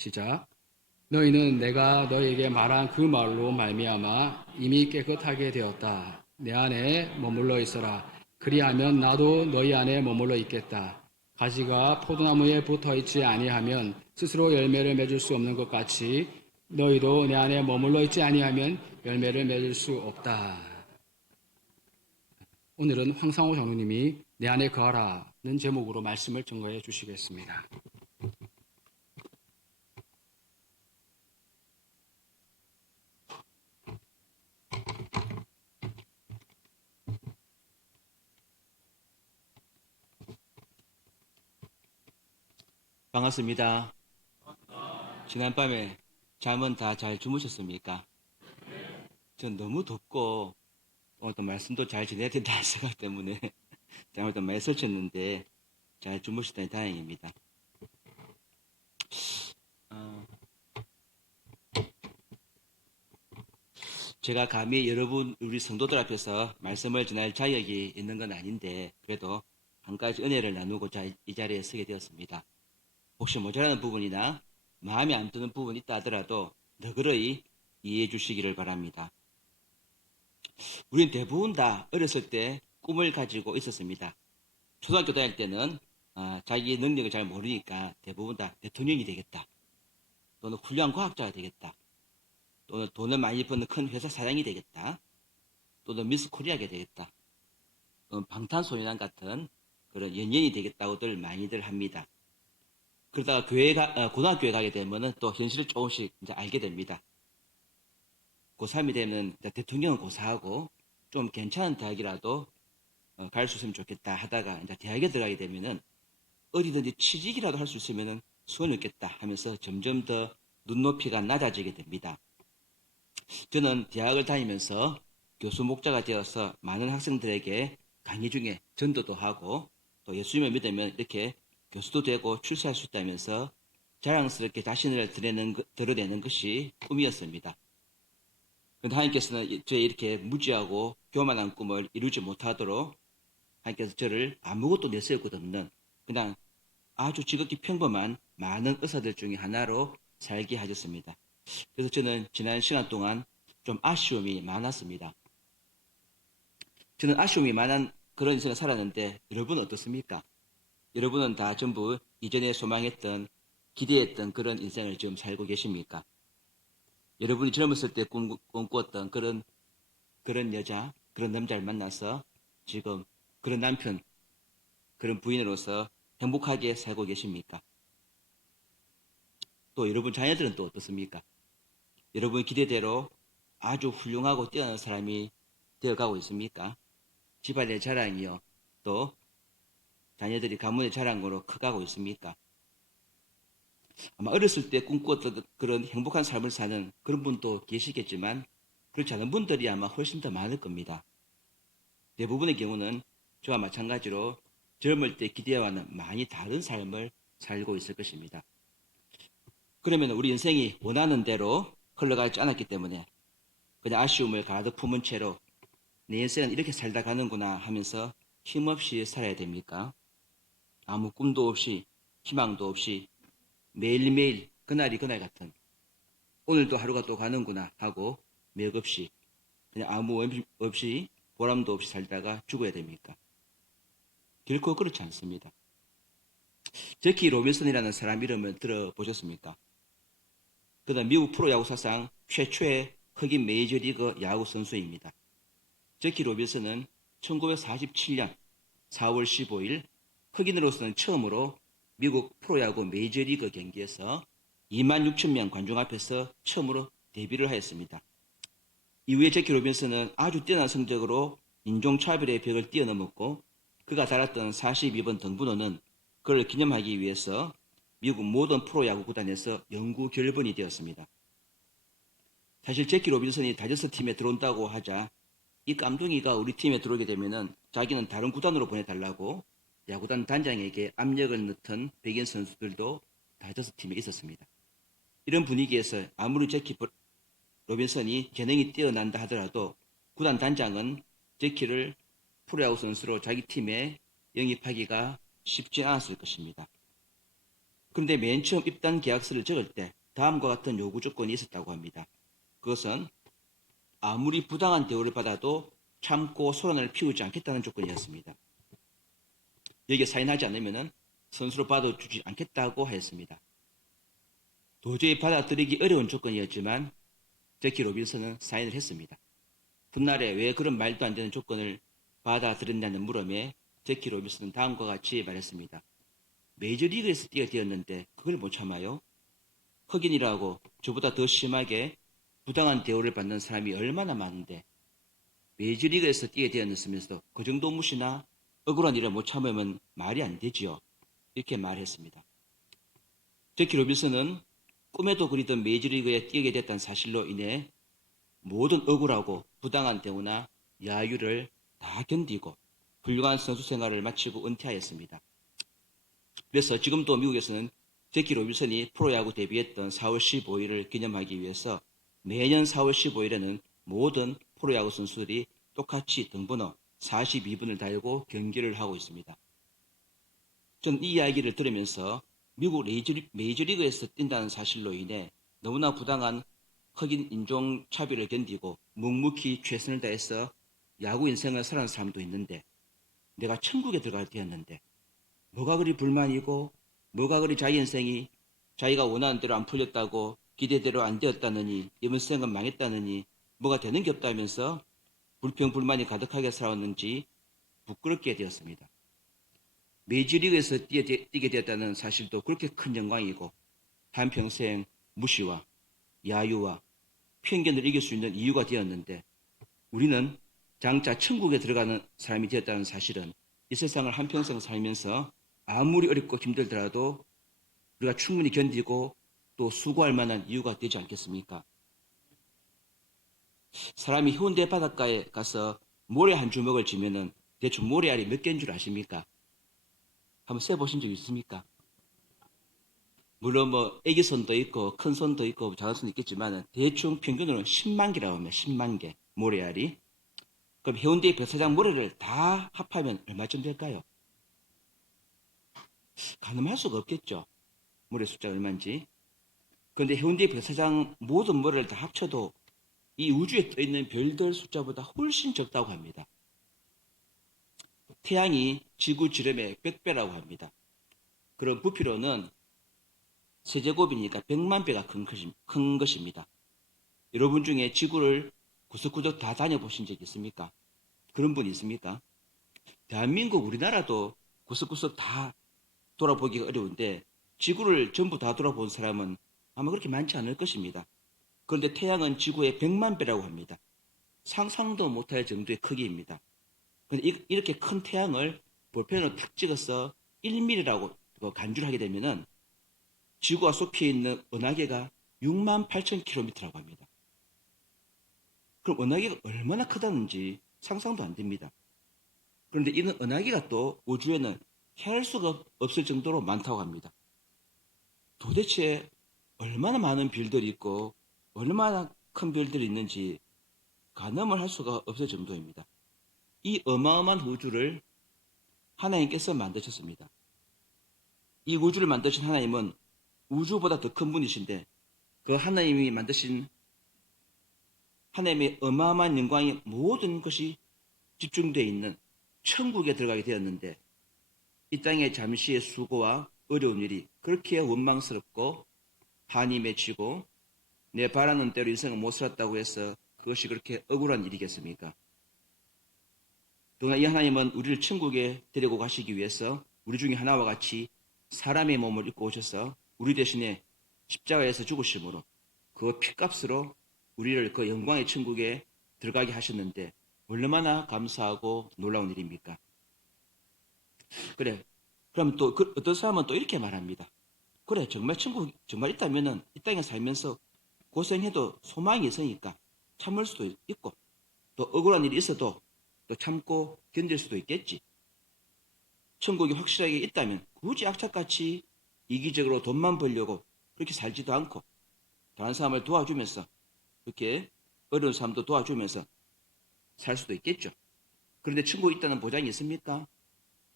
시작. 너희는 내가 너희에게 말한 그 말로 말미암아 이미 깨끗하게 되었다. 내 안에 머물러 있어라. 그리하면 나도 너희 안에 머물러 있겠다. 가지가 포도나무에 붙어 있지 아니하면 스스로 열매를 맺을 수 없는 것 같이 너희도 내 안에 머물러 있지 아니하면 열매를 맺을 수 없다. 오늘은 황상호 장로님이 내 안에 거하라는 제목으로 말씀을 증거해 주시겠습니다. 반갑습니다. 지난밤에 잠은 다 잘 주무셨습니까? 전 너무 덥고 오늘 또 말씀도 잘 지내야 된다는 생각 때문에 잠을 좀 많이 설쳤는데 잘 주무시다니 다행입니다. 어, 제가 감히 여러분 우리 성도들 앞에서 말씀을 전할 자격이 있는 건 아닌데 그래도 한 가지 은혜를 나누고자 이 자리에 서게 되었습니다. 혹시 모자라는 부분이나 마음에 안 드는 부분이 있다 하더라도 너그러이 이해해 주시기를 바랍니다. 우린 대부분 다 어렸을 때 꿈을 가지고 있었습니다. 초등학교 다닐 때는 자기 능력을 잘 모르니까 대부분 다 대통령이 되겠다. 또는 훌륭한 과학자가 되겠다. 또는 돈을 많이 버는 큰 회사 사장이 되겠다. 또는 미스 코리아가 되겠다. 또는 방탄소년단 같은 그런 연예인이 되겠다고들 많이들 합니다. 그러다가 고등학교에 가게 되면은 또 현실을 조금씩 이제 알게 됩니다. 고3이 되면 대통령은 고사하고 좀 괜찮은 대학이라도 갈 수 있으면 좋겠다 하다가 이제 대학에 들어가게 되면은 어디든지 취직이라도 할 수 있으면은 소원이 없겠다 하면서 점점 더 눈높이가 낮아지게 됩니다. 저는 대학을 다니면서 교수 목자가 되어서 많은 학생들에게 강의 중에 전도도 하고 또 예수님을 믿으면 이렇게 교수도 되고 출세할 수 있다면서 자랑스럽게 자신을 드러내는 것이 꿈이었습니다. 그런데 하나님께서는 저의 이렇게 무지하고 교만한 꿈을 이루지 못하도록 하나님께서 저를 아무것도 내세울 것 없는 그냥 아주 지극히 평범한 많은 의사들 중에 하나로 살게 하셨습니다. 그래서 저는 지난 시간 동안 좀 아쉬움이 많았습니다. 저는 아쉬움이 많은 그런 인생을 살았는데 여러분은 어떻습니까? 여러분은 다 전부 이전에 소망했던 기대했던 그런 인생을 지금 살고 계십니까? 여러분이 젊었을 때 꿈꾸었던 그런 여자, 그런 남자를 만나서 지금 그런 남편, 그런 부인으로서 행복하게 살고 계십니까? 또 여러분 자녀들은 또 어떻습니까? 여러분 기대대로 아주 훌륭하고 뛰어난 사람이 되어가고 있습니까? 집안의 자랑이요. 또 자녀들이 가문의 자랑으로 커가고 있습니까? 아마 어렸을 때 꿈꾸었던 그런 행복한 삶을 사는 그런 분도 계시겠지만 그렇지 않은 분들이 아마 훨씬 더 많을 겁니다. 대부분의 경우는 저와 마찬가지로 젊을 때 기대와는 많이 다른 삶을 살고 있을 것입니다. 그러면 우리 인생이 원하는 대로 흘러가지 않았기 때문에 그냥 아쉬움을 가득 품은 채로 내 인생은 이렇게 살다 가는구나 하면서 힘없이 살아야 됩니까? 아무 꿈도 없이 희망도 없이 매일매일 그날이 그날 같은 오늘도 하루가 또 가는구나 하고 맥없이 그냥 아무 없이 보람도 없이 살다가 죽어야 됩니까? 결코 그렇지 않습니다. 제키 로빈슨이라는 사람 이름을 들어보셨습니까? 그는 미국 프로야구 사상 최초의 흑인 메이저리그 야구 선수입니다. 제키 로빈슨은 1947년 4월 15일 흑인으로서는 처음으로 미국 프로야구 메이저리그 경기에서 2만 6천 명 관중 앞에서 처음으로 데뷔를 하였습니다. 이후에 제키 로빈슨은 아주 뛰어난 성적으로 인종차별의 벽을 뛰어넘었고 그가 달았던 42번 등번호는 그를 기념하기 위해서 미국 모든 프로야구 구단에서 영구 결번이 되었습니다. 사실 제키 로빈슨이 다저스 팀에 들어온다고 하자 이 깜둥이가 우리 팀에 들어오게 되면은 자기는 다른 구단으로 보내달라고 야구단 단장에게 압력을 넣던 백인 선수들도 다저스 팀에 있었습니다. 이런 분위기에서 아무리 제키 로빈슨이 재능이 뛰어난다 하더라도 구단 단장은 제키를 프로야구 선수로 자기 팀에 영입하기가 쉽지 않았을 것입니다. 그런데 맨 처음 입단 계약서를 적을 때 다음과 같은 요구 조건이 있었다고 합니다. 그것은 아무리 부당한 대우를 받아도 참고 소란을 피우지 않겠다는 조건이었습니다. 여기에 사인하지 않으면 선수로 받아주지 않겠다고 하였습니다. 도저히 받아들이기 어려운 조건이었지만 제키 로빈슨은 사인을 했습니다. 훗날에 왜 그런 말도 안 되는 조건을 받아들였냐는 물음에 제키 로빈슨은 다음과 같이 말했습니다. 메이저리그에서 뛰어야 되었는데 그걸 못 참아요? 흑인이라고 저보다 더 심하게 부당한 대우를 받는 사람이 얼마나 많은데 메이저리그에서 뛰어야 되었으면서 그 정도 무시나 억울한 일을 못 참으면 말이 안 되지요. 이렇게 말했습니다. 제키 로빈슨은 꿈에도 그리던 메이저리그에 뛰게 됐다는 사실로 인해 모든 억울하고 부당한 대우나 야유를 다 견디고 훌륭한 선수 생활을 마치고 은퇴하였습니다. 그래서 지금도 미국에서는 제키 로빈슨이 프로야구 데뷔했던 4월 15일을 기념하기 위해서 매년 4월 15일에는 모든 프로야구 선수들이 똑같이 등번호 42분을 달고 경기를 하고 있습니다. 전 이 이야기를 들으면서 미국 메이저리그에서 뛴다는 사실로 인해 너무나 부당한 흑인 인종 차별을 견디고 묵묵히 최선을 다해서 야구 인생을 살아온 사람도 있는데 내가 천국에 들어갈 때였는데 뭐가 그리 불만이고 뭐가 그리 자기 인생이 자기가 원하는 대로 안 풀렸다고 기대대로 안 되었다느니 이번 생은 망했다느니 뭐가 되는 게 없다면서 불평 불만이 가득하게 살아왔는지 부끄럽게 되었습니다. 메이저리그에서 뛰게 되었다는 사실도 그렇게 큰 영광이고 한평생 무시와 야유와 편견을 이길 수 있는 이유가 되었는데 우리는 장차 천국에 들어가는 사람이 되었다는 사실은 이 세상을 한평생 살면서 아무리 어렵고 힘들더라도 우리가 충분히 견디고 또 수고할 만한 이유가 되지 않겠습니까? 사람이 해운대 바닷가에 가서 모래 한 주먹을 쥐면은 대충 모래알이 몇 개인 줄 아십니까? 한번 세보신 적 있습니까? 물론 뭐 애기 손도 있고 큰 손도 있고 작은 손도 있겠지만 대충 평균으로 10만 개라고 합니다. 10만 개 모래알이. 그럼 해운대 백사장 모래를 다 합하면 얼마쯤 될까요? 가늠할 수가 없겠죠. 모래 숫자가 얼마인지. 그런데 해운대 백사장 모든 모래를 다 합쳐도 이 우주에 떠있는 별들 숫자보다 훨씬 적다고 합니다. 태양이 지구 지름의 100배라고 합니다. 그럼 부피로는 세제곱이니까 100만 배가 큰 것입니다. 여러분 중에 지구를 구석구석 다 다녀보신 적 있습니까? 그런 분 있습니까? 대한민국 우리나라도 구석구석 다 돌아보기가 어려운데 지구를 전부 다 돌아본 사람은 아마 그렇게 많지 않을 것입니다. 그런데 태양은 지구의 100만 배라고 합니다. 상상도 못할 정도의 크기입니다. 그런데 이렇게 큰 태양을 볼펜으로 탁 찍어서 1mm라고 간주를 하게 되면은 지구와 속해 있는 은하계가 6만 8천 킬로미터라고 합니다. 그럼 은하계가 얼마나 크다는지 상상도 안 됩니다. 그런데 이는 은하계가 또 우주에는 헤아릴 수가 없을 정도로 많다고 합니다. 도대체 얼마나 많은 별들이 있고 얼마나 큰 별들이 있는지 가늠을 할 수가 없을 정도입니다. 이 어마어마한 우주를 하나님께서 만드셨습니다. 이 우주를 만드신 하나님은 우주보다 더 큰 분이신데 그 하나님이 만드신 하나님의 어마어마한 영광의 모든 것이 집중되어 있는 천국에 들어가게 되었는데 이 땅의 잠시의 수고와 어려운 일이 그렇게 원망스럽고 한이 맺히고 내 바라는 대로 인생을 못 살았다고 해서 그것이 그렇게 억울한 일이겠습니까? 또한 이 하나님은 우리를 천국에 데리고 가시기 위해서 우리 중에 하나와 같이 사람의 몸을 입고 오셔서 우리 대신에 십자가에서 죽으심으로 그 피값으로 우리를 그 영광의 천국에 들어가게 하셨는데 얼마나 감사하고 놀라운 일입니까? 그래. 그럼 또 어떤 사람은 또 이렇게 말합니다. 그래, 정말 천국 정말 있다면은 이 땅에 살면서 고생해도 소망이 있으니까 참을 수도 있고 또 억울한 일이 있어도 또 참고 견딜 수도 있겠지. 천국이 확실하게 있다면 굳이 악착같이 이기적으로 돈만 벌려고 그렇게 살지도 않고 다른 사람을 도와주면서 그렇게 어려운 사람도 도와주면서 살 수도 있겠죠. 그런데 천국에 있다는 보장이 있습니까?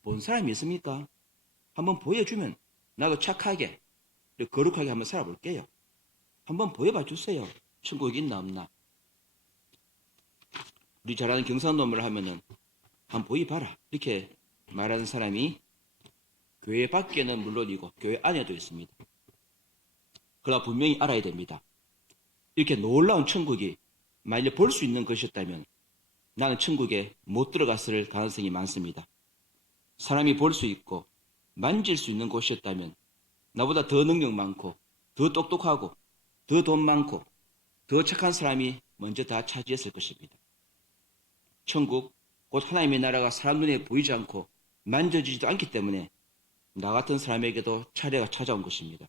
본 사람이 있습니까? 한번 보여주면 나도 착하게 그리고 거룩하게 한번 살아볼게요. 한번 보여봐 주세요. 천국이 있나 없나. 우리 잘 아는 경상도말 하면은 한번 보여봐라 이렇게 말하는 사람이 교회 밖에는 물론이고 교회 안에도 있습니다. 그러나 분명히 알아야 됩니다. 이렇게 놀라운 천국이 만일 볼 수 있는 것이었다면 나는 천국에 못 들어갔을 가능성이 많습니다. 사람이 볼 수 있고 만질 수 있는 곳이었다면 나보다 더 능력 많고 더 똑똑하고 더 돈 많고 더 착한 사람이 먼저 다 차지했을 것입니다. 천국, 곧 하나님의 나라가 사람 눈에 보이지 않고 만져지지도 않기 때문에 나 같은 사람에게도 차례가 찾아온 것입니다.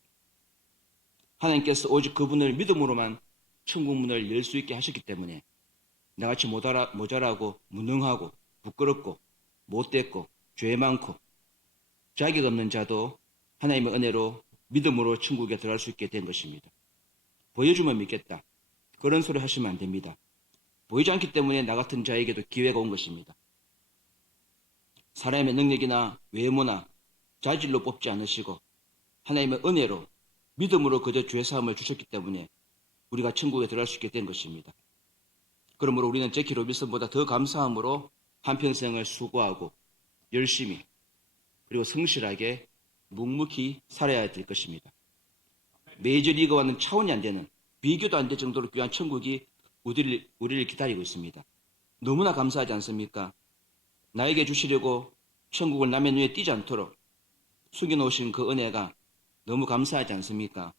하나님께서 오직 그분을 믿음으로만 천국 문을 열 수 있게 하셨기 때문에 나같이 모자라고 무능하고 부끄럽고 못됐고 죄 많고 자격 없는 자도 하나님의 은혜로 믿음으로 천국에 들어갈 수 있게 된 것입니다. 보여주면 믿겠다. 그런 소리 하시면 안 됩니다. 보이지 않기 때문에 나 같은 자에게도 기회가 온 것입니다. 사람의 능력이나 외모나 자질로 뽑지 않으시고 하나님의 은혜로 믿음으로 그저 죄사함을 주셨기 때문에 우리가 천국에 들어갈 수 있게 된 것입니다. 그러므로 우리는 제키 로빈슨보다 더 감사함으로 한평생을 수고하고 열심히 그리고 성실하게 묵묵히 살아야 될 것입니다. 메이저리그와는 차원이 안 되는 비교도 안 될 정도로 귀한 천국이 우리를 기다리고 있습니다. 너무나 감사하지 않습니까? 나에게 주시려고 천국을 남의 눈에 띄지 않도록 숨겨놓으신 그 은혜가 너무 감사하지 않습니까?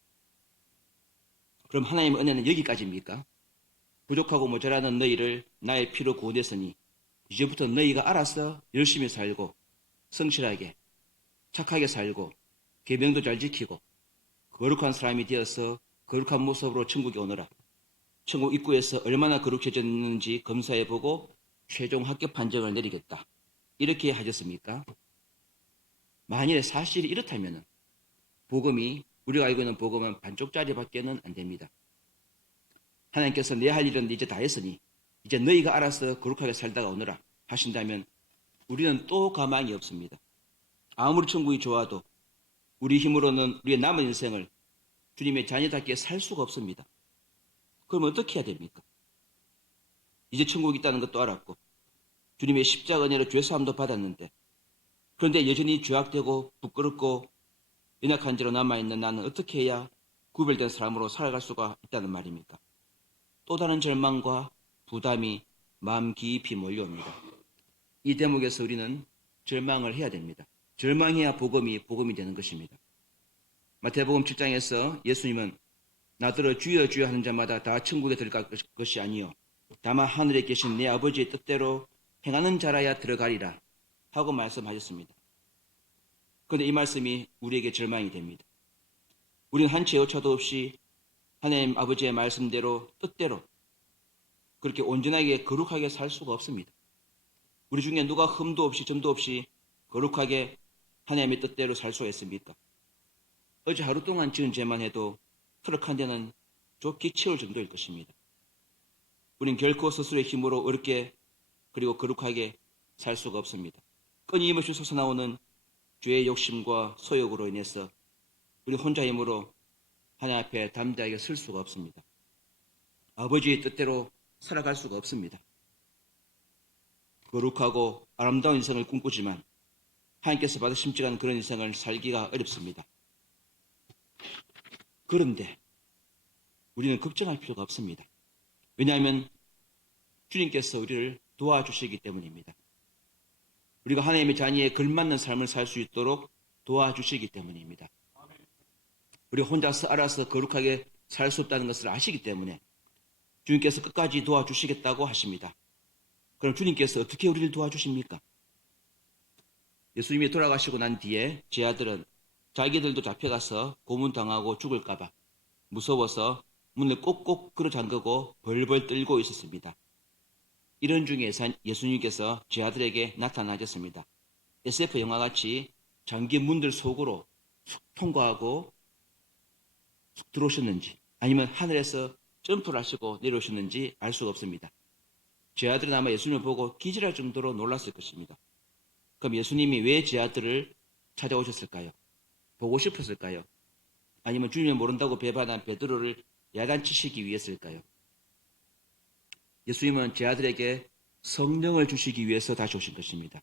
그럼 하나님의 은혜는 여기까지입니까? 부족하고 모자라는 너희를 나의 피로 구원했으니 이제부터 너희가 알아서 열심히 살고 성실하게 착하게 살고 계명도 잘 지키고 거룩한 사람이 되어서 거룩한 모습으로 천국에 오너라. 천국 입구에서 얼마나 거룩해졌는지 검사해보고 최종 합격 판정을 내리겠다. 이렇게 하셨습니까? 만일에 사실이 이렇다면 복음이 우리가 알고 있는 복음은 반쪽짜리밖에는 안 됩니다. 하나님께서 내 할 일은 이제 다 했으니 이제 너희가 알아서 거룩하게 살다가 오너라 하신다면 우리는 또 가망이 없습니다. 아무리 천국이 좋아도 우리 힘으로는 우리의 남은 인생을 주님의 자녀답게 살 수가 없습니다. 그럼 어떻게 해야 됩니까? 이제 천국이 있다는 것도 알았고 주님의 십자가 은혜로 죄사함도 받았는데 그런데 여전히 죄악되고 부끄럽고 연약한 죄로 남아있는 나는 어떻게 해야 구별된 사람으로 살아갈 수가 있다는 말입니까? 또 다른 절망과 부담이 마음 깊이 몰려옵니다. 이 대목에서 우리는 절망을 해야 됩니다. 절망해야 복음이 되는 것입니다. 마태복음 7장에서 예수님은 나더러 주여 주여 하는 자마다 다 천국에 들어갈 것이 아니요 다만 하늘에 계신 내 아버지의 뜻대로 행하는 자라야 들어가리라 하고 말씀하셨습니다. 그런데 이 말씀이 우리에게 절망이 됩니다. 우리는 한치의 오차도 없이 하나님 아버지의 말씀대로 뜻대로 그렇게 온전하게 거룩하게 살 수가 없습니다. 우리 중에 누가 흠도 없이 점도 없이 거룩하게 하나님의 뜻대로 살 수가 있습니까? 어제 하루 동안 지은 죄만 해도 트럭 한 대는 좋게 채울 정도일 것입니다. 우린 결코 스스로의 힘으로 어렵게 그리고 거룩하게 살 수가 없습니다. 끊임없이 솟아나오는 죄의 욕심과 소욕으로 인해서 우리 혼자 힘으로 하나님 앞에 담대하게 설 수가 없습니다. 아버지의 뜻대로 살아갈 수가 없습니다. 거룩하고 아름다운 인생을 꿈꾸지만 하나님께서 받으심지 않은 그런 인생을 살기가 어렵습니다. 그런데 우리는 걱정할 필요가 없습니다. 왜냐하면 주님께서 우리를 도와주시기 때문입니다. 우리가 하나님의 자녀에 걸맞는 삶을 살 수 있도록 도와주시기 때문입니다. 우리가 혼자서 알아서 거룩하게 살 수 없다는 것을 아시기 때문에 주님께서 끝까지 도와주시겠다고 하십니다. 그럼 주님께서 어떻게 우리를 도와주십니까? 예수님이 돌아가시고 난 뒤에 제 아들은 자기들도 잡혀가서 고문당하고 죽을까봐 무서워서 문을 꼭꼭 걸어 잠그고 벌벌 떨고 있었습니다. 이런 중에 예수님께서 제 아들에게 나타나셨습니다. SF 영화같이 잠긴 문들 속으로 쑥 통과하고 쑥 들어오셨는지 아니면 하늘에서 점프를 하시고 내려오셨는지 알 수가 없습니다. 제 아들은 아마 예수님을 보고 기절할 정도로 놀랐을 것입니다. 그럼 예수님이 왜 제 아들을 찾아오셨을까요? 보고 싶었을까요? 아니면 주님을 모른다고 배반한 베드로를 야단치시기 위해서일까요? 예수님은 제 아들에게 성령을 주시기 위해서 다시 오신 것입니다.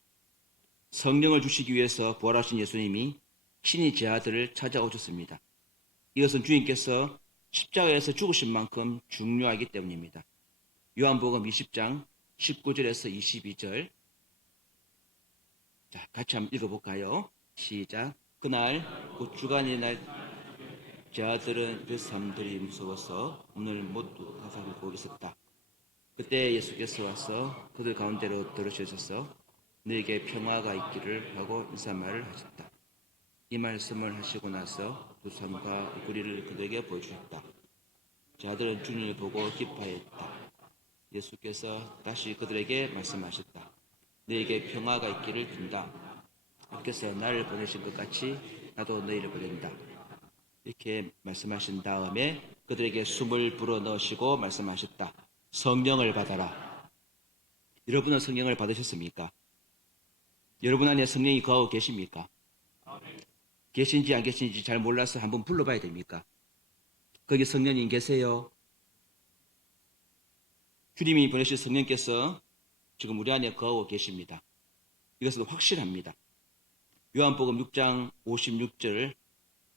성령을 주시기 위해서 부활하신 예수님이 신이 제 아들을 찾아오셨습니다. 이것은 주님께서 십자가에서 죽으신 만큼 중요하기 때문입니다. 요한복음 20장 19절에서 22절. 자, 같이 한번 읽어볼까요? 시작. 그날 곧 주간의 날 제 아들은 그 사람들이 무서워서 문을 모두 닫아버리고 있었다. 그때 예수께서 와서 그들 가운데로 들어오셔서 너에게 평화가 있기를 하고 인사말을 하셨다. 이 말씀을 하시고 나서 두 손과 옆구리를 그들에게 보여주셨다. 제 아들은 주님을 보고 기뻐했다. 예수께서 다시 그들에게 말씀하셨다. 너에게 평화가 있기를 빈다. 주께서 나를 보내신 것 같이 나도 너희를 보낸다. 이렇게 말씀하신 다음에 그들에게 숨을 불어넣으시고 말씀하셨다. 성령을 받아라. 여러분은 성령을 받으셨습니까? 여러분 안에 성령이 거하고 계십니까? 계신지 안 계신지 잘 몰라서 한번 불러봐야 됩니까? 거기 성령님 계세요? 주님이 보내신 성령께서 지금 우리 안에 거하고 계십니다. 이것은 확실합니다. 요한복음 6장 56절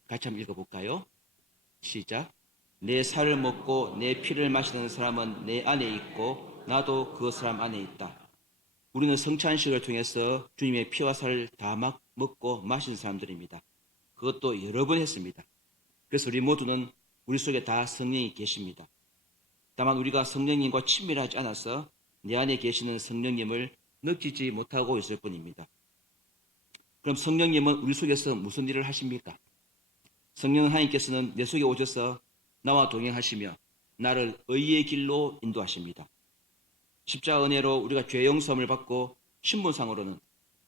같이 한번 읽어볼까요? 시작. 내 살을 먹고 내 피를 마시는 사람은 내 안에 있고 나도 그 사람 안에 있다. 우리는 성찬식을 통해서 주님의 피와 살을 다 먹고 마신 사람들입니다. 그것도 여러 번 했습니다. 그래서 우리 모두는 우리 속에 다 성령이 계십니다. 다만 우리가 성령님과 친밀하지 않아서 내 안에 계시는 성령님을 느끼지 못하고 있을 뿐입니다. 그럼 성령님은 우리 속에서 무슨 일을 하십니까? 성령 하나님께서는 내 속에 오셔서 나와 동행하시며 나를 의의 길로 인도하십니다. 십자가 은혜로 우리가 죄 용서함을 받고 신분상으로는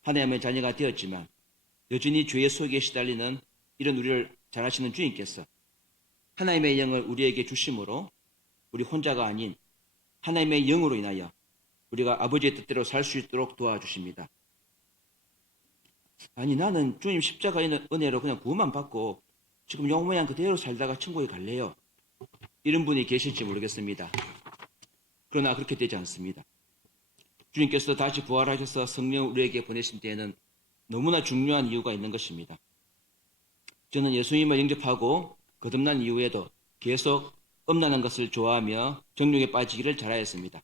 하나님의 자녀가 되었지만 여전히 죄의 속에 시달리는 이런 우리를 잘 아시는 주님께서 하나님의 영을 우리에게 주심으로 우리 혼자가 아닌 하나님의 영으로 인하여 우리가 아버지의 뜻대로 살 수 있도록 도와주십니다. 아니 나는 주님 십자가 은혜로 그냥 구원만 받고 지금 영 모양 그대로 살다가 천국에 갈래요. 이런 분이 계실지 모르겠습니다. 그러나 그렇게 되지 않습니다. 주님께서 다시 부활하셔서 성령을 우리에게 보내신 때에는 너무나 중요한 이유가 있는 것입니다. 저는 예수님을 영접하고 거듭난 이후에도 계속 음란한 것을 좋아하며 정욕에 빠지기를 잘하였습니다.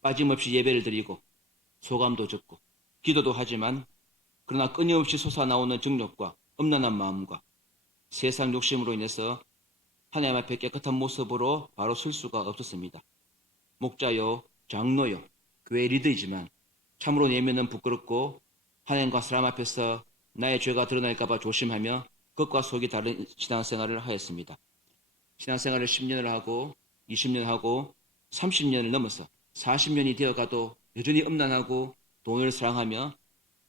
빠짐없이 예배를 드리고 소감도 적고 기도도 하지만 그러나 끊임없이 솟아나오는 정욕과 음란한 마음과 세상 욕심으로 인해서 하나님 앞에 깨끗한 모습으로 바로 설 수가 없었습니다. 목자요, 장로요, 교회 리더이지만 참으로 내면은 부끄럽고 하나님과 사람 앞에서 나의 죄가 드러날까봐 조심하며 겉과 속이 다른 신앙생활을 하였습니다. 신앙생활을 10년을 하고 20년 하고 30년을 넘어서 40년이 되어가도 여전히 음란하고 돈을 사랑하며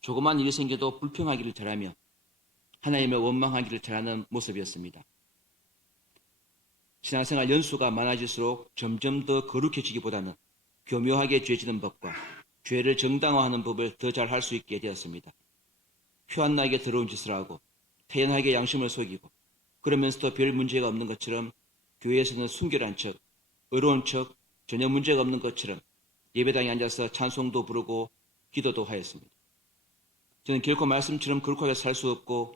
조그만 일이 생겨도 불평하기를 잘하며 하나님을 원망하기를 잘하는 모습이었습니다. 신앙생활 연수가 많아질수록 점점 더 거룩해지기보다는 교묘하게 죄지는 법과 죄를 정당화하는 법을 더 잘 할 수 있게 되었습니다. 표 안 나게 더러운 짓을 하고 태연하게 양심을 속이고 그러면서도 별 문제가 없는 것처럼 교회에서는 순결한 척, 의로운 척, 전혀 문제가 없는 것처럼 예배당에 앉아서 찬송도 부르고 기도도 하였습니다. 저는 결코 말씀처럼 거룩하게 살 수 없고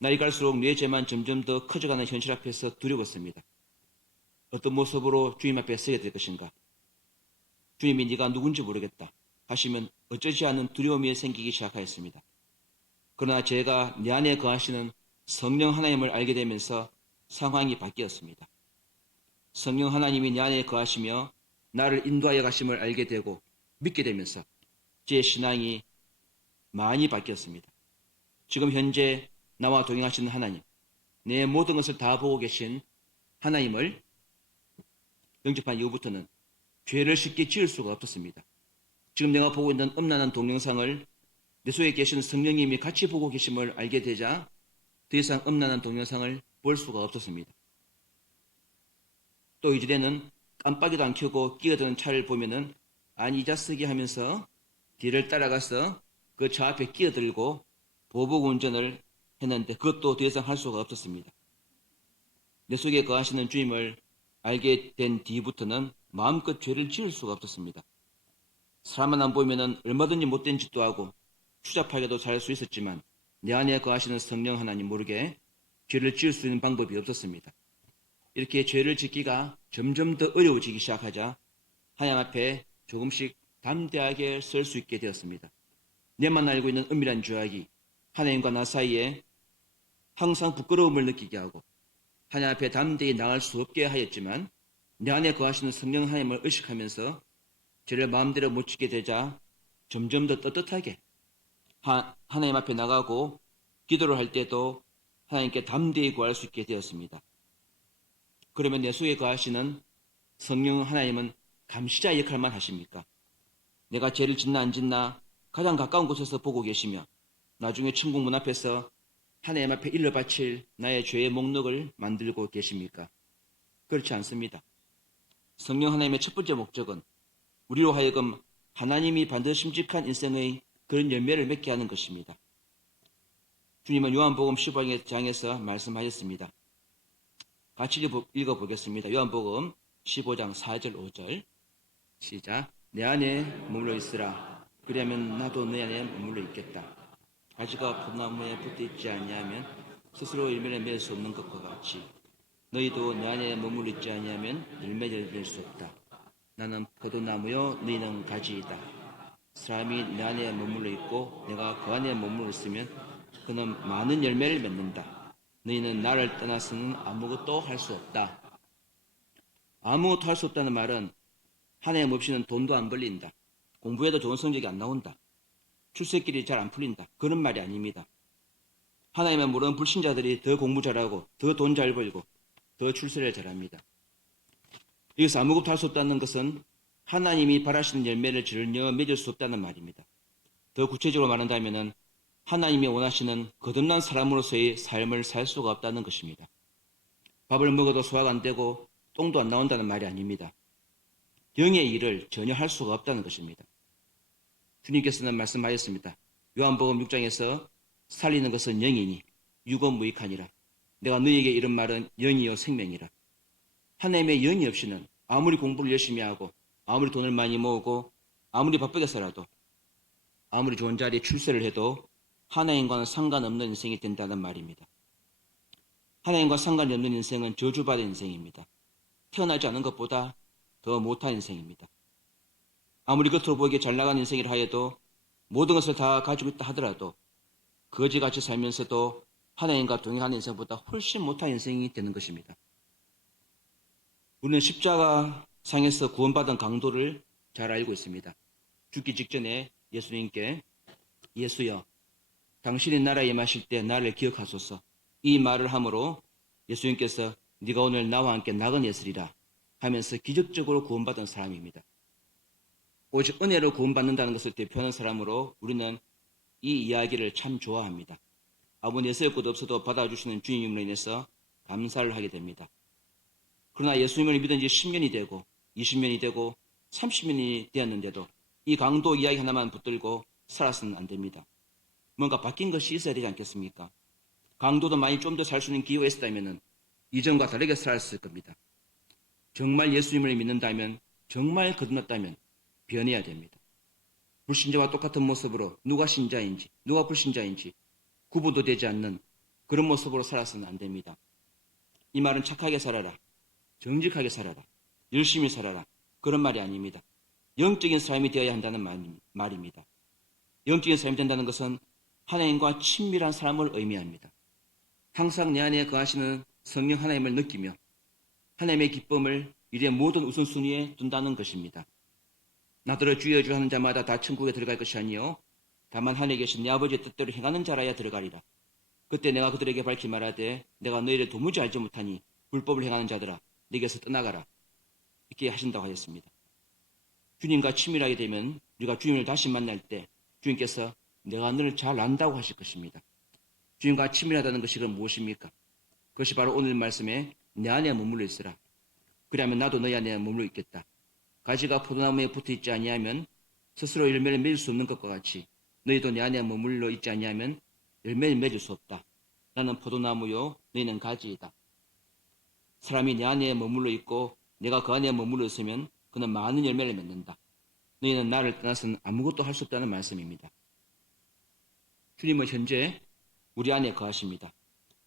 나이 갈수록 내 죄만 점점 더 커져가는 현실 앞에서 두려웠습니다. 어떤 모습으로 주님 앞에 서게 될 것인가? 주님이 네가 누군지 모르겠다 하시면 어쩌지 않은 두려움이 생기기 시작하였습니다. 그러나 제가 내 안에 거하시는 성령 하나님을 알게 되면서 상황이 바뀌었습니다. 성령 하나님이 내 안에 거하시며 나를 인도하여 가심을 알게 되고 믿게 되면서 제 신앙이 많이 바뀌었습니다. 지금 현재 나와 동행하시는 하나님, 내 모든 것을 다 보고 계신 하나님을 영접한 이후부터는 죄를 쉽게 지을 수가 없었습니다. 지금 내가 보고 있는 음란한 동영상을 내 속에 계신 성령님이 같이 보고 계심을 알게 되자 더 이상 음란한 동영상을 볼 수가 없었습니다. 또 이전에는 깜빡이도 안 켜고 끼어드는 차를 보면은 아니 이 자식이 하면서 뒤를 따라가서 그 차 앞에 끼어들고 보복 운전을 했는데 그것도 더 이상 할 수가 없었습니다. 내 속에 거하시는 주님을 알게 된 뒤부터는 마음껏 죄를 지을 수가 없었습니다. 사람만 안 보이면 얼마든지 못된 짓도 하고 추잡하게도 살 수 있었지만 내 안에 거하시는 성령 하나님 모르게 죄를 지을 수 있는 방법이 없었습니다. 이렇게 죄를 짓기가 점점 더 어려워지기 시작하자 하나님 앞에 조금씩 담대하게 설 수 있게 되었습니다. 내만 알고 있는 은밀한 죄악이 하나님과 나 사이에 항상 부끄러움을 느끼게 하고 하나님 앞에 담대히 나갈 수 없게 하였지만 내 안에 거하시는 성령 하나님을 의식하면서 죄를 마음대로 못 지게 되자 점점 더 떳떳하게 하나님 앞에 나가고 기도를 할 때도 하나님께 담대히 구할 수 있게 되었습니다. 그러면 내 속에 거하시는 성령 하나님은 감시자 역할만 하십니까? 내가 죄를 짓나 안 짓나 가장 가까운 곳에서 보고 계시며 나중에 천국 문 앞에서 하나님 앞에 일러 바칠 나의 죄의 목록을 만들고 계십니까? 그렇지 않습니다. 성령 하나님의 첫 번째 목적은 우리로 하여금 하나님이 반드시 심직한 인생의 그런 열매를 맺게 하는 것입니다. 주님은 요한복음 15장에서 말씀하셨습니다. 같이 읽어보겠습니다. 요한복음 15장 4절 5절 시작. 내 안에 머물러 있으라. 그리하면 나도 내 안에 머물러 있겠다. 가지가 포도나무에 붙어 있지 아니하면 스스로 열매를 맺을 수 없는 것과 같이 너희도 내 안에 머물러 있지 아니하면 열매를 맺을 수 없다. 나는 포도나무요 너희는 가지이다. 사람이 내 안에 머물러 있고 내가 그 안에 머물러 있으면 그는 많은 열매를 맺는다. 너희는 나를 떠나서는 아무것도 할 수 없다. 아무것도 할 수 없다는 말은 하나님 없이는 돈도 안 벌린다. 공부해도 좋은 성적이 안 나온다. 출세길이 잘 안 풀린다. 그런 말이 아닙니다. 하나님을 모르는 불신자들이 더 공부 잘하고 더 돈 잘 벌고 더 출세를 잘합니다. 여기서 아무것도 할 수 없다는 것은 하나님이 바라시는 열매를 전혀 맺을 수 없다는 말입니다. 더 구체적으로 말한다면 하나님이 원하시는 거듭난 사람으로서의 삶을 살 수가 없다는 것입니다. 밥을 먹어도 소화가 안 되고 똥도 안 나온다는 말이 아닙니다. 영의 일을 전혀 할 수가 없다는 것입니다. 주님께서는 말씀하셨습니다. 요한복음 6장에서 살리는 것은 영이니 육은 무익하니라. 내가 너희에게 이런 말은 영이요 생명이라. 하나님의 영이 없이는 아무리 공부를 열심히 하고 아무리 돈을 많이 모으고 아무리 바쁘게 살아도 아무리 좋은 자리에 출세를 해도 하나님과는 상관없는 인생이 된다는 말입니다. 하나님과 상관이 없는 인생은 저주받은 인생입니다. 태어나지 않은 것보다 더 못한 인생입니다. 아무리 겉으로 보기에 잘 나가는 인생이라 하여도 모든 것을 다 가지고 있다 하더라도 거지같이 살면서도 하나님과 동행하는 인생보다 훨씬 못한 인생이 되는 것입니다. 우리는 십자가 상에서 구원받은 강도를 잘 알고 있습니다. 죽기 직전에 예수님께 예수여 당신의 나라에 임하실 때 나를 기억하소서 이 말을 함으로 예수님께서 네가 오늘 나와 함께 나그네스리라 하면서 기적적으로 구원받은 사람입니다. 오직 은혜로 구원받는다는 것을 대표하는 사람으로 우리는 이 이야기를 참 좋아합니다. 아무 내세울 것 없어도 받아주시는 주님으로 인해서 감사를 하게 됩니다. 그러나 예수님을 믿은 지 10년이 되고 20년이 되고 30년이 되었는데도 이 강도 이야기 하나만 붙들고 살아서는 안 됩니다. 뭔가 바뀐 것이 있어야 되지 않겠습니까? 강도도 많이 좀 더 살 수 있는 기회가 있었다면 이전과 다르게 살았을 겁니다. 정말 예수님을 믿는다면 정말 거듭났다면 변해야 됩니다. 불신자와 똑같은 모습으로 누가 신자인지 누가 불신자인지 구분도 되지 않는 그런 모습으로 살아서는 안 됩니다. 이 말은 착하게 살아라, 정직하게 살아라, 열심히 살아라 그런 말이 아닙니다. 영적인 삶이 되어야 한다는 말입니다. 영적인 삶이 된다는 것은 하나님과 친밀한 삶을 의미합니다. 항상 내 안에 거하시는 성령 하나님을 느끼며 하나님의 기쁨을 일의 모든 우선순위에 둔다는 것입니다. 나더러 주여 주여 하는 자마다 다 천국에 들어갈 것이 아니요 다만 하늘에 계신 내 아버지의 뜻대로 행하는 자라야 들어가리라. 그때 내가 그들에게 밝히 말하되 내가 너희를 도무지 알지 못하니 불법을 행하는 자들아 내게서 떠나가라. 이렇게 하신다고 하였습니다. 주님과 친밀하게 되면 우리가 주님을 다시 만날 때 주님께서 내가 너를 잘 안다고 하실 것입니다. 주님과 친밀하다는 것이 그럼 무엇입니까? 그것이 바로 오늘 말씀에 내 안에 머물러 있으라. 그러면 나도 너희 안에 머물러 있겠다. 가지가 포도나무에 붙어 있지 아니하면 스스로 열매를 맺을 수 없는 것과 같이 너희도 내 안에 머물러 있지 아니하면 열매를 맺을 수 없다. 나는 포도나무요 너희는 가지이다. 사람이 내 안에 머물러 있고 내가 그 안에 머물러 있으면 그는 많은 열매를 맺는다. 너희는 나를 떠나서는 아무것도 할 수 없다는 말씀입니다. 주님은 현재 우리 안에 거하십니다.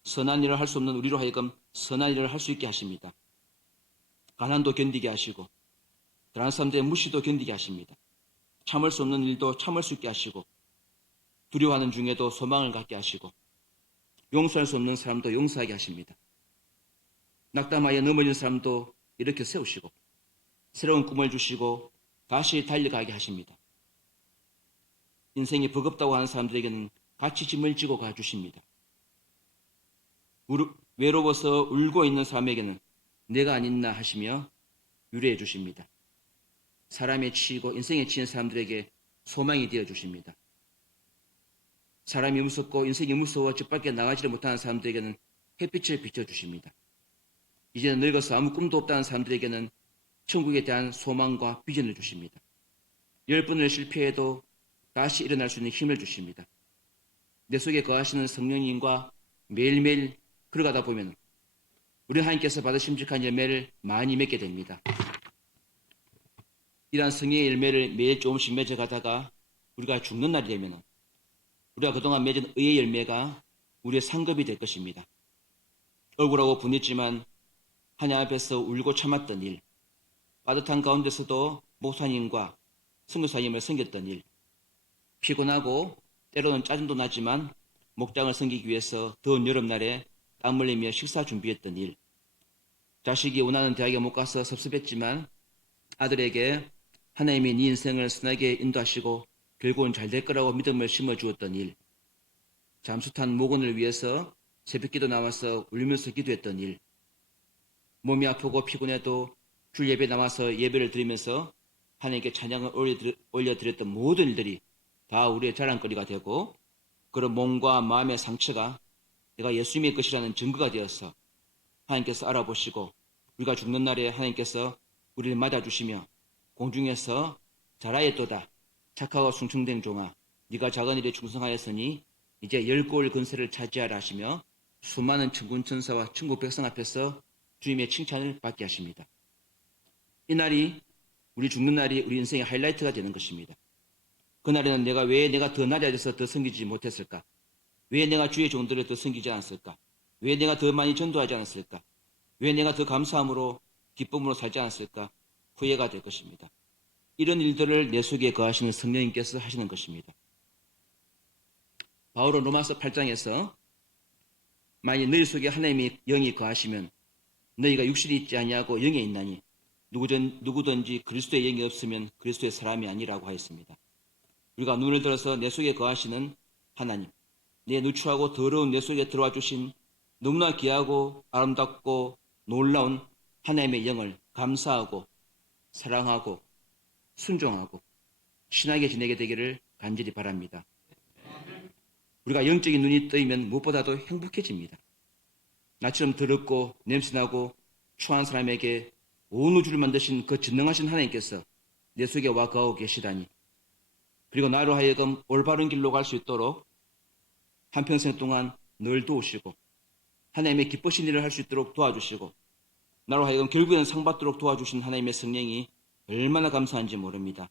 선한 일을 할 수 없는 우리로 하여금 선한 일을 할 수 있게 하십니다. 가난도 견디게 하시고 다른 사람들의 무시도 견디게 하십니다. 참을 수 없는 일도 참을 수 있게 하시고 두려워하는 중에도 소망을 갖게 하시고 용서할 수 없는 사람도 용서하게 하십니다. 낙담하여 넘어진 사람도 이렇게 세우시고 새로운 꿈을 주시고 다시 달려가게 하십니다. 인생이 버겁다고 하는 사람들에게는 같이 짐을 지고 가주십니다. 외로워서 울고 있는 사람에게는 내가 아니나 하시며 위로해 주십니다. 사람에 치이고 인생에 치인 사람들에게 소망이 되어 주십니다. 사람이 무섭고 인생이 무서워 집 밖에 나가지를 못하는 사람들에게는 햇빛을 비춰주십니다. 이제는 늙어서 아무 꿈도 없다는 사람들에게는 천국에 대한 소망과 비전을 주십니다. 10번을 실패해도 다시 일어날 수 있는 힘을 주십니다. 내 속에 거하시는 성령님과 매일매일 걸어가다 보면 우리 하나님께서 받으심직한 열매를 많이 맺게 됩니다. 이러한 성령의 열매를 매일 조금씩 맺어가다가 우리가 죽는 날이 되면 우리가 그동안 맺은 의의 열매가 우리의 상급이 될 것입니다. 억울하고 분했지만 하나님 앞에서 울고 참았던 일, 빠듯한 가운데서도 목사님과 선교사님을 섬겼던 일, 피곤하고 때로는 짜증도 나지만 목장을 섬기기 위해서 더운 여름날에 땀 흘리며 식사 준비했던 일, 자식이 원하는 대학에 못 가서 섭섭했지만 아들에게 하나님이 네 인생을 선하게 인도하시고 결국은 잘 될 거라고 믿음을 심어주었던 일, 잠수탄 목원을 위해서 새벽기도 나와서 울면서 기도했던 일, 몸이 아프고 피곤해도 줄 예배 나와서 예배를 드리면서 하나님께 찬양을 올려드렸던 모든 일들이 다 우리의 자랑거리가 되고 그런 몸과 마음의 상처가 내가 예수님의 것이라는 증거가 되어서 하나님께서 알아보시고 우리가 죽는 날에 하나님께서 우리를 맞아주시며 공중에서 잘하였도다 착하고 충성된 종아 네가 작은 일에 충성하였으니 이제 10골 근세를 차지하라 하시며 수많은 천군 천사와 천국 백성 앞에서 주님의 칭찬을 받게 하십니다. 이 날이 우리 죽는 날이 우리 인생의 하이라이트가 되는 것입니다. 그날에는 왜 내가 더 낮아져서 더 섬기지 못했을까? 왜 내가 주의 종들을 더 섬기지 않았을까? 왜 내가 더 많이 전도하지 않았을까? 왜 내가 더 감사함으로 기쁨으로 살지 않았을까? 후회가 될 것입니다. 이런 일들을 내 속에 거하시는 성령님께서 하시는 것입니다. 바울은 로마서 8장에서 만일 너희 속에 하나님의 영이 거하시면 너희가 육신이 있지 아니하고 영에 있나니 누구든지 그리스도의 영이 없으면 그리스도의 사람이 아니라고 하였습니다. 우리가 눈을 들어서 내 속에 거하시는 하나님, 내 누추하고 더러운 내 속에 들어와 주신 너무나 귀하고 아름답고 놀라운 하나님의 영을 감사하고 사랑하고 순종하고 신하게 지내게 되기를 간절히 바랍니다. 우리가 영적인 눈이 뜨이면 무엇보다도 행복해집니다. 나처럼 더럽고 냄새나고 추한 사람에게 온 우주를 만드신 그 전능하신 하나님께서 내 속에 와 거하고 계시다니, 그리고 나로 하여금 올바른 길로 갈 수 있도록 한평생 동안 늘 도우시고 하나님의 기쁘신 일을 할 수 있도록 도와주시고 나로 하여금 결국에는 상받도록 도와주신 하나님의 성령이 얼마나 감사한지 모릅니다.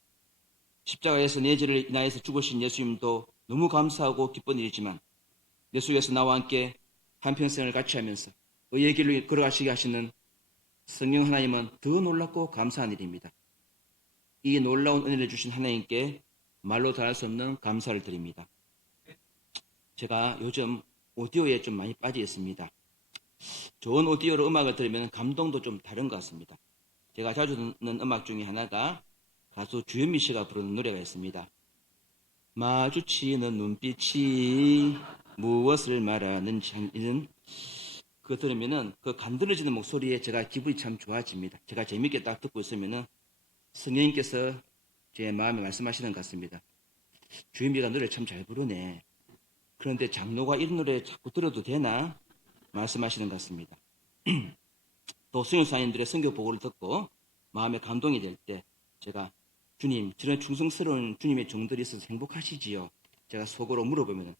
십자가에서 내 죄를 인하여서 죽으신 예수님도 너무 감사하고 기쁜 일이지만 내 속에서 나와 함께 한평생을 같이 하면서 의의 길로 걸어가시게 하시는 성령 하나님은 더 놀랍고 감사한 일입니다. 이 놀라운 은혜를 주신 하나님께 말로 다할 수 없는 감사를 드립니다. 제가 요즘 오디오에 좀 많이 빠져 있습니다. 좋은 오디오로 음악을 들으면 감동도 좀 다른 것 같습니다. 제가 자주 듣는 음악 중에 하나가 가수 주현미 씨가 부르는 노래가 있습니다. 마주치는 눈빛이 무엇을 말하는지 이런 그거 들으면은 그 간드러지는 목소리에 제가 기분이 참 좋아집니다. 제가 재밌게 딱 듣고 있으면은 성령님께서 제 마음에 말씀하시는 것 같습니다. 주현미가 노래 참 잘 부르네. 그런데 장로가 이런 노래 자꾸 들어도 되나? 말씀하시는 것 같습니다. 또 선교사님들의 선교 보고를 듣고 마음에 감동이 될 때 제가 주님, 저런 충성스러운 주님의 종들이 있어서 행복하시지요? 제가 속으로 물어보면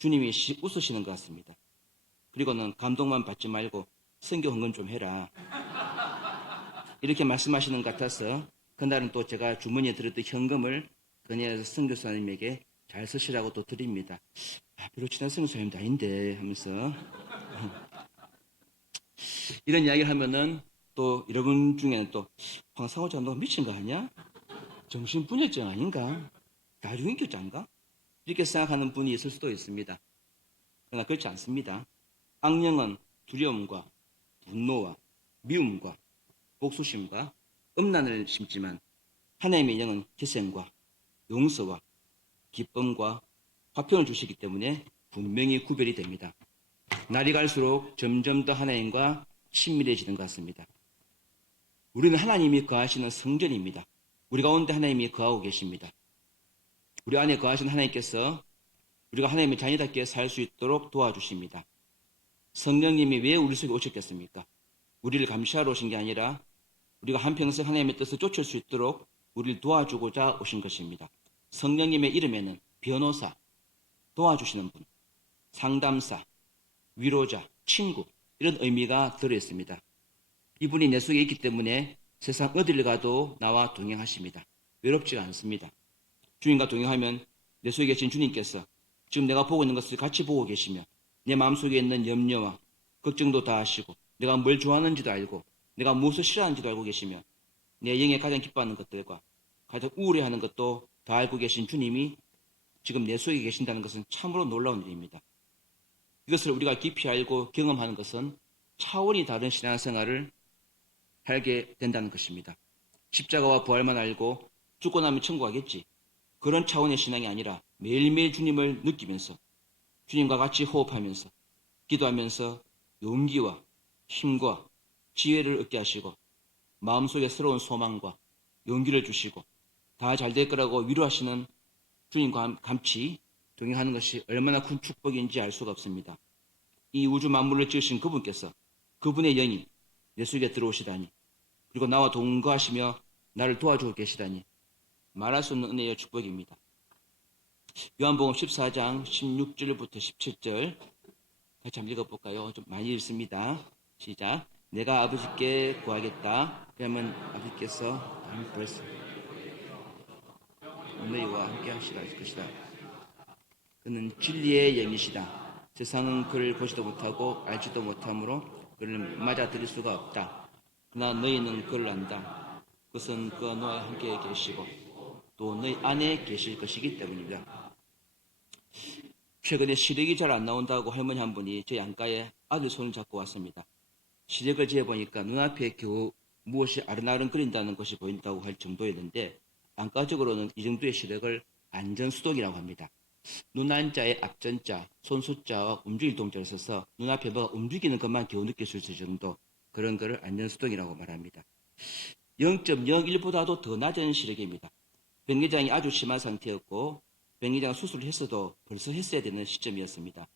주님이 웃으시는 것 같습니다. 그리고는 감동만 받지 말고 선교 헌금 좀 해라. 이렇게 말씀하시는 것 같아서 그날은 또 제가 주머니에 들었던 현금을 그녀에서 선교사님에게 잘 쓰시라고 또 드립니다. 별로 친한 선교사님도 아닌데 하면서 이런 이야기를 하면은 또 여러분 중에는 또 황상호 장로가 미친 거 아니야? 정신분열증 아닌가? 다중인격자인가? 이렇게 생각하는 분이 있을 수도 있습니다. 그러나 그렇지 않습니다. 악령은 두려움과 분노와 미움과 복수심과 음란을 심지만 하나님의 영은 희생과 용서와 기쁨과 화평을 주시기 때문에 분명히 구별이 됩니다. 날이 갈수록 점점 더 하나님과 친밀해지는 것 같습니다. 우리는 하나님이 거하시는 성전입니다. 우리 가운데 하나님이 거하고 계십니다. 우리 안에 거하신 하나님께서 우리가 하나님의 자녀답게 살 수 있도록 도와주십니다. 성령님이 왜 우리 속에 오셨겠습니까? 우리를 감시하러 오신 게 아니라 우리가 한평생 하나님의 뜻을 쫓을 수 있도록 우리를 도와주고자 오신 것입니다. 성령님의 이름에는 변호사, 도와주시는 분, 상담사, 위로자, 친구 이런 의미가 들어있습니다. 이분이 내 속에 있기 때문에 세상 어디를 가도 나와 동행하십니다. 외롭지가 않습니다. 주님과 동행하면 내 속에 계신 주님께서 지금 내가 보고 있는 것을 같이 보고 계시며 내 마음속에 있는 염려와 걱정도 다 아시고 내가 뭘 좋아하는지도 알고 내가 무엇을 싫어하는지도 알고 계시며 내 영에 가장 기뻐하는 것들과 가장 우울해하는 것도 다 알고 계신 주님이 지금 내 속에 계신다는 것은 참으로 놀라운 일입니다. 이것을 우리가 깊이 알고 경험하는 것은 차원이 다른 신앙생활을 살게 된다는 것입니다. 십자가와 부활만 알고 죽고 나면 천국 가겠지. 그런 차원의 신앙이 아니라 매일매일 주님을 느끼면서 주님과 같이 호흡하면서 기도하면서 용기와 힘과 지혜를 얻게 하시고 마음속에 새로운 소망과 용기를 주시고 다 잘 될 거라고 위로하시는 주님과 같이 동행하는 것이 얼마나 큰 축복인지 알 수가 없습니다. 이 우주 만물을 지으신 그분께서 그분의 영이 내 속에 들어오시다니 그리고 나와 동거하시며 나를 도와주고 계시다니 말할 수 없는 은혜의 축복입니다. 요한복음 14장 16절부터 17절 같이 한번 읽어볼까요? 좀 많이 읽습니다. 시작. 내가 아버지께 구하겠다. 그러면 아버지께서 벌써 너희와 함께 하시라 것이다. 그는 진리의 영이시다. 세상은 그를 보지도 못하고 알지도 못하므로 그를 맞아들일 수가 없다. 그러나 너희는 그를 안다. 그것은 그와 너와 함께 계시고 또 너희 안에 계실 것이기 때문입니다. 최근에 시력이 잘 안 나온다고 할머니 한 분이 제 양가에 아들 손을 잡고 왔습니다. 시력을 재보니까 눈앞에 겨우 무엇이 아른아른거린다는 것이 보인다고 할 정도였는데 안과적으로는 이 정도의 시력을 안전수동이라고 합니다. 눈안자의 앞전자, 손수자와 움직일 동자를 써서 눈앞에 뭐가 움직이는 것만 겨우 느낄 수 있을 정도 그런 거를 안전수동이라고 말합니다. 0.01보다도 더 낮은 시력입니다. 백내장이 아주 심한 상태였고 백내장 수술을 했어도 벌써 했어야 되는 시점이었습니다.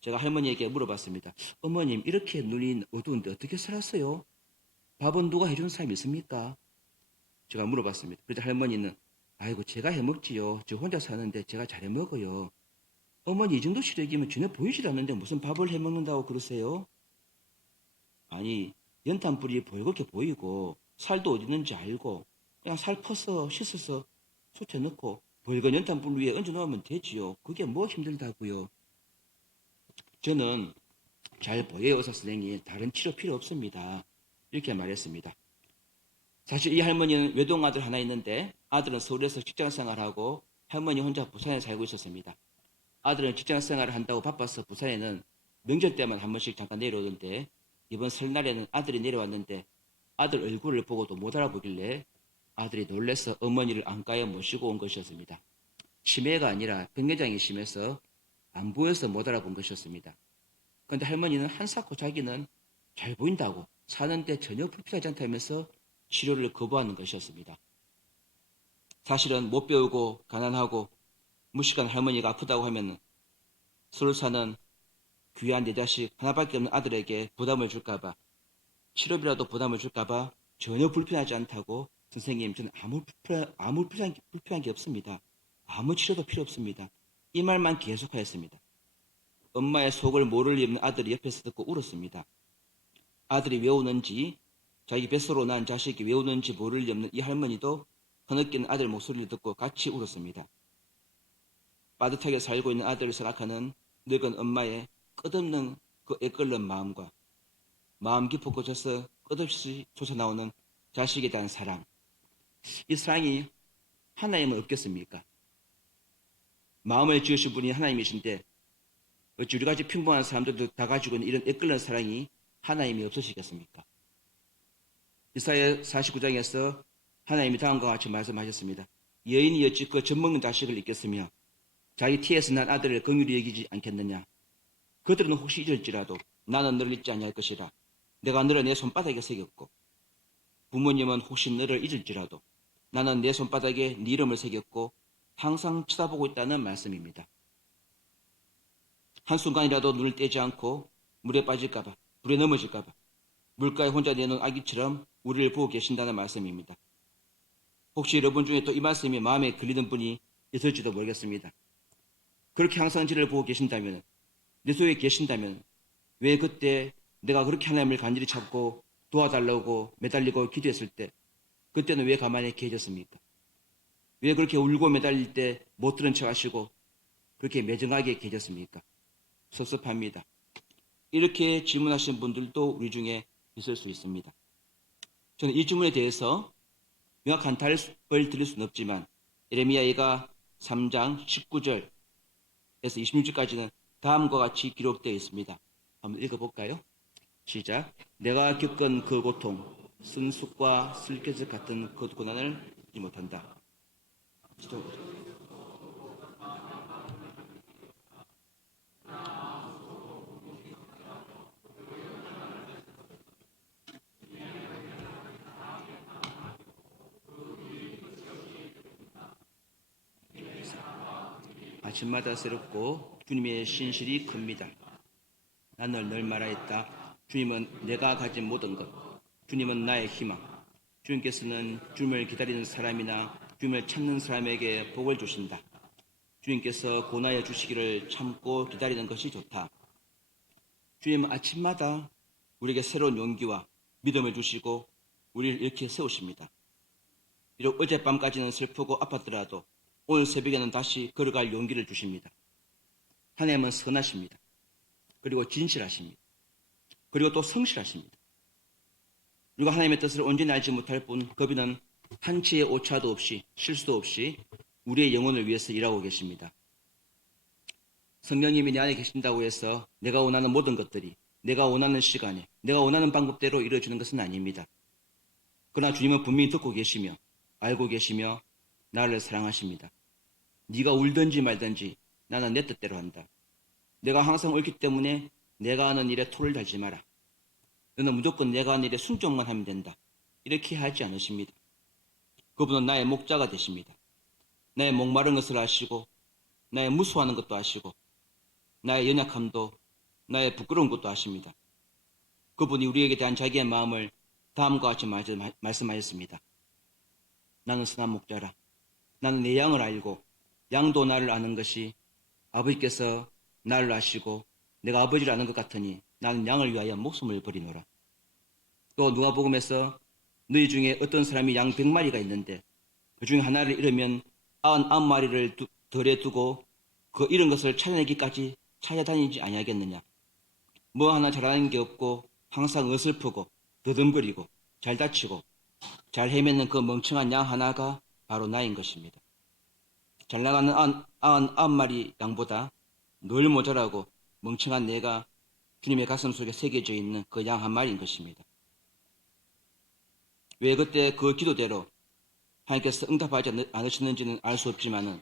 제가 할머니에게 물어봤습니다. 어머님 이렇게 눈이 어두운데 어떻게 살았어요? 밥은 누가 해준 사람이 있습니까? 제가 물어봤습니다. 그래서 할머니는 아이고 제가 해먹지요. 저 혼자 사는데 제가 잘 해먹어요. 어머니 이 정도 시력이면 전혀 보이질 않는데 무슨 밥을 해먹는다고 그러세요? 아니 연탄불이 벌겋게 보이고 살도 어디 있는지 알고 그냥 살 퍼서 씻어서 솥에 넣고 벌겋은 연탄불 위에 얹어 놓으면 되지요. 그게 뭐 힘들다고요. 저는 잘 보여요 의사 선생님. 다른 치료 필요 없습니다. 이렇게 말했습니다. 사실 이 할머니는 외동아들 하나 있는데 아들은 서울에서 직장생활하고 할머니 혼자 부산에 살고 있었습니다. 아들은 직장생활을 한다고 바빠서 부산에는 명절 때만 한 번씩 잠깐 내려오던데 이번 설날에는 아들이 내려왔는데 아들 얼굴을 보고도 못 알아보길래 아들이 놀래서 어머니를 안과에 모시고 온 것이었습니다. 치매가 아니라 백내장이 심해서 안 보여서 못 알아본 것이었습니다. 그런데 할머니는 한사코 자기는 잘 보인다고 사는데 전혀 불편하지 않다면서 치료를 거부하는 것이었습니다. 사실은 못 배우고 가난하고 무식한 할머니가 아프다고 하면 서울 사는 귀한 내 자식 하나밖에 없는 아들에게 부담을 줄까봐 치료비라도 부담을 줄까봐 전혀 불편하지 않다고 선생님 저는 아무 불편한 게 없습니다. 아무 치료도 필요 없습니다. 이 말만 계속하였습니다. 엄마의 속을 모를 입는 아들이 옆에서 듣고 울었습니다. 아들이 왜 우는지, 자기 뱃속으로 난 자식이 왜 우는지 모를 리 없는 이 할머니도 흐느끼는 아들 목소리를 듣고 같이 울었습니다. 빠듯하게 살고 있는 아들을 생각하는 늙은 엄마의 끝없는 그 애끓는 마음과 마음 깊은 곳에서 끝없이 솟아나오는 자식에 대한 사랑. 이 사랑이 하나님은 없겠습니까? 마음을 지으신 분이 하나님이신데 어찌 우리 같이 평범한 사람들도 다 가지고 있는 이런 애끓는 사랑이 하나님이 없으시겠습니까? 이사야 49장에서 하나님이 다음과 같이 말씀하셨습니다. 여인이 어찌 그 젖먹는 자식을 잊겠으며 자기 티에서 난 아들을 긍휼히 여기지 않겠느냐. 그들은 혹시 잊을지라도 나는 너를 잊지 아니할 것이라. 내가 너를 내 손바닥에 새겼고 부모님은 혹시 너를 잊을지라도 나는 내 손바닥에 네 이름을 새겼고 항상 쳐다보고 있다는 말씀입니다. 한순간이라도 눈을 떼지 않고 물에 빠질까봐, 불에 넘어질까봐 물가에 혼자 내놓은 아기처럼 우리를 보고 계신다는 말씀입니다. 혹시 여러분 중에 또 이 말씀이 마음에 걸리는 분이 있을지도 모르겠습니다. 그렇게 항상 저를 보고 계신다면, 내 속에 계신다면 왜 그때 내가 그렇게 하나님을 간절히 찾고 도와달라고 매달리고 기도했을 때 그때는 왜 가만히 계셨습니까? 왜 그렇게 울고 매달릴 때 못 들은 척 하시고 그렇게 매정하게 계셨습니까? 섭섭합니다. 이렇게 질문하신 분들도 우리 중에 있을 수 있습니다. 저는 이 질문에 대해서 명확한 답을 드릴 수는 없지만 예레미야가 3장 19절에서 26절까지는 다음과 같이 기록되어 있습니다. 한번 읽어볼까요? 시작. 내가 겪은 그 고통, 쓴쑥과 슬개적 같은 그 고난을 잊지 못한다. 아침마다 새롭고 주님의 신실이 큽니다. 나는 늘 말하였다. 주님은 내가 가진 모든 것. 주님은 나의 희망. 주님께서는 주님을 기다리는 사람이나 주님을 찾는 사람에게 복을 주신다. 주님께서 고난해 주시기를 참고 기다리는 것이 좋다. 주님은 아침마다 우리에게 새로운 용기와 믿음을 주시고 우리를 이렇게 세우십니다. 비록 어젯밤까지는 슬프고 아팠더라도 오늘 새벽에는 다시 걸어갈 용기를 주십니다. 하나님은 선하십니다. 그리고 진실하십니다. 그리고 또 성실하십니다. 우리가 하나님의 뜻을 온전히 알지 못할 뿐 그분은 한치의 오차도 없이 실수도 없이 우리의 영혼을 위해서 일하고 계십니다. 성령님이 내 안에 계신다고 해서 내가 원하는 모든 것들이 내가 원하는 시간에 내가 원하는 방법대로 이루어지는 것은 아닙니다. 그러나 주님은 분명히 듣고 계시며 알고 계시며 나를 사랑하십니다. 네가 울든지 말든지 나는 내 뜻대로 한다. 내가 항상 옳기 때문에 내가 하는 일에 토를 달지 마라. 너는 무조건 내가 하는 일에 순종만 하면 된다. 이렇게 하지 않으십니다. 그분은 나의 목자가 되십니다. 나의 목마른 것을 아시고 나의 무수하는 것도 아시고 나의 연약함도 나의 부끄러운 것도 아십니다. 그분이 우리에게 대한 자기의 마음을 다음과 같이 말씀하셨습니다. 나는 선한 목자라. 나는 내 양을 알고 양도 나를 아는 것이 아버지께서 나를 아시고 내가 아버지를 아는 것 같으니 나는 양을 위하여 목숨을 버리노라. 또 누가복음에서 너희 중에 어떤 사람이 양 100마리가 있는데 그 중에 하나를 잃으면 99마리를 덜에 두고 그 잃은 것을 찾아내기까지 찾아다니지 아니하겠느냐. 뭐 하나 잘하는 게 없고 항상 어설프고 더듬거리고 잘 다치고 잘 헤매는 그 멍청한 양 하나가 바로 나인 것입니다. 잘 나가는 99마리 양보다 늘 모자라고 멍청한 내가 주님의 가슴 속에 새겨져 있는 그 양 한 마리인 것입니다. 왜 그때 그 기도대로 하나님께서 응답하지 않으셨는지는 알 수 없지만은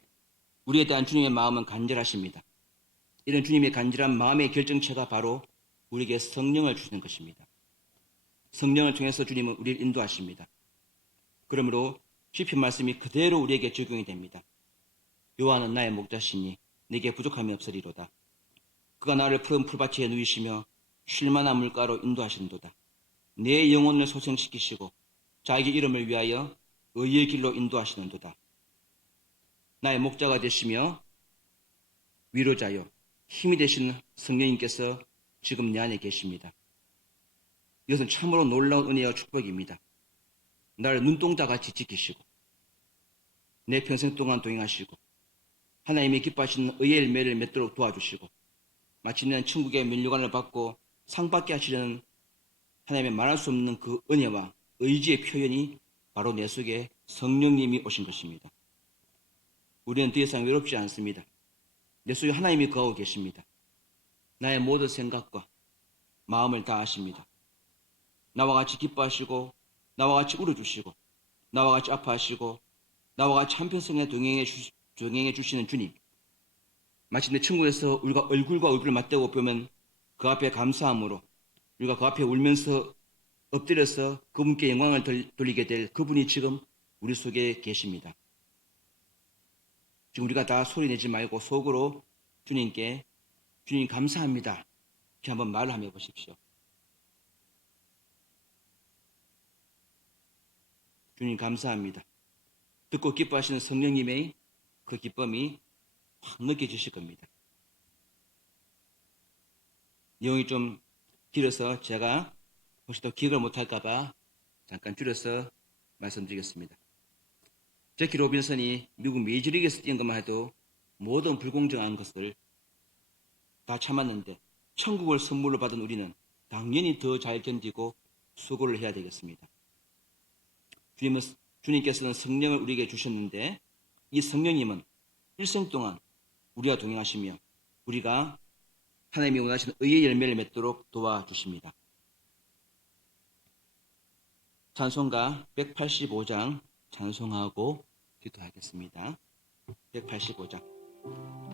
우리에 대한 주님의 마음은 간절하십니다. 이런 주님의 간절한 마음의 결정체가 바로 우리에게 성령을 주시는 것입니다. 성령을 통해서 주님은 우리를 인도하십니다. 그러므로 시편 말씀이 그대로 우리에게 적용이 됩니다. 여호와는 나의 목자시니 내게 부족함이 없으리로다. 그가 나를 푸른 풀밭에 누이시며 쉴만한 물가로 인도하신도다. 내 영혼을 소생시키시고 자기 이름을 위하여 의의 길로 인도하시는도다. 나의 목자가 되시며 위로자요 힘이 되신 성령님께서 지금 내 안에 계십니다. 이것은 참으로 놀라운 은혜와 축복입니다. 나를 눈동자같이 지키시고 내 평생 동안 동행하시고 하나님이 기뻐하시는 의의 열매를 맺도록 도와주시고 마치는 천국의 면류관을 받고 상 받게 하시려는 하나님의 말할 수 없는 그 은혜와 의지의 표현이 바로 내 속에 성령님이 오신 것입니다. 우리는 더 이상 외롭지 않습니다. 내 속에 하나님이 거하고 계십니다. 나의 모든 생각과 마음을 다 아십니다. 나와 같이 기뻐하시고 나와 같이 울어주시고 나와 같이 아파하시고 나와 같이 한편성에 동행해 주시는 주님. 마침내 천국에서 우리가 얼굴과 얼굴을 맞대고 보면 그 앞에 감사함으로 우리가 그 앞에 울면서 엎드려서 그분께 영광을 돌리게 될 그분이 지금 우리 속에 계십니다. 지금 우리가 다 소리내지 말고 속으로 주님께 주님 감사합니다. 이렇게 한번 말을 한번 해보십시오. 주님 감사합니다. 듣고 기뻐하시는 성령님의 그 기쁨이 확 느껴지실 겁니다. 내용이 좀 길어서 제가 혹시 더 기억을 못할까봐 잠깐 줄여서 말씀드리겠습니다. 제키 로빈슨이 미국 메이저리그에서 뛰는 것만 해도 모든 불공정한 것을 다 참았는데 천국을 선물로 받은 우리는 당연히 더 잘 견디고 수고를 해야 되겠습니다. 주님께서는 성령을 우리에게 주셨는데 이 성령님은 일생 동안 우리와 동행하시며 우리가 하나님이 원하시는 의의 열매를 맺도록 도와주십니다. 찬송가 185장 찬송하고 기도하겠습니다. 185장